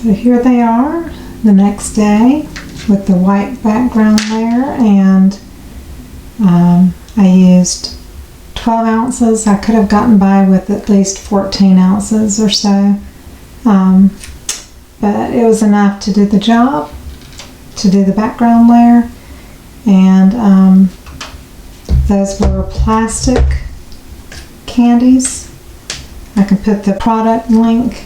So here they are the next day with the white background layer, and I used 12 ounces. I could have gotten by with at least 14 ounces or so, but it was enough to do the job, to do the background layer. And those were plastic candies. I can put the product link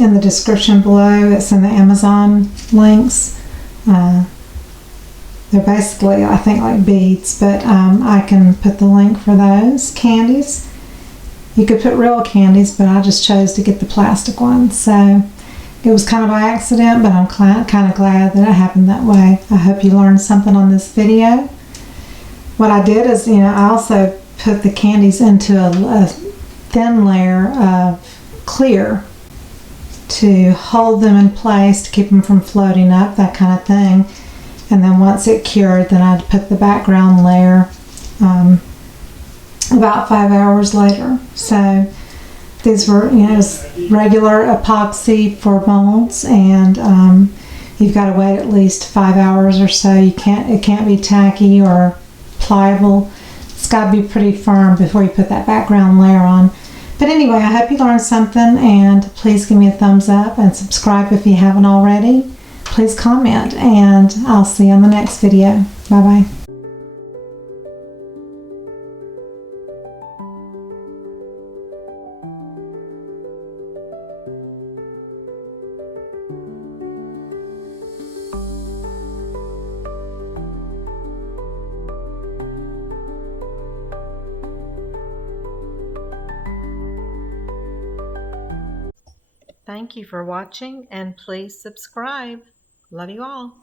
in the description below. It's in the Amazon links. They're basically, I think, like beads, but I can put the link for those candies. You could put real candies, but I just chose to get the plastic ones. So it was kind of by accident, but I'm kind of glad that it happened that way. I hope you learned something on this video. What I did is, I also put the candies into a thin layer of clear to hold them in place, to keep them from floating up, that kind of thing. And then once it cured, then I'd put the background layer about 5 hours later. So these were, regular epoxy for molds, and you've got to wait at least 5 hours or so. It can't be tacky or pliable. It's got to be pretty firm before you put that background layer on. But anyway, I hope you learned something, and please give me a thumbs up and subscribe if you haven't already. Please comment, and I'll see you in the next video. Bye-bye. Thank you for watching, and please subscribe. Love you all.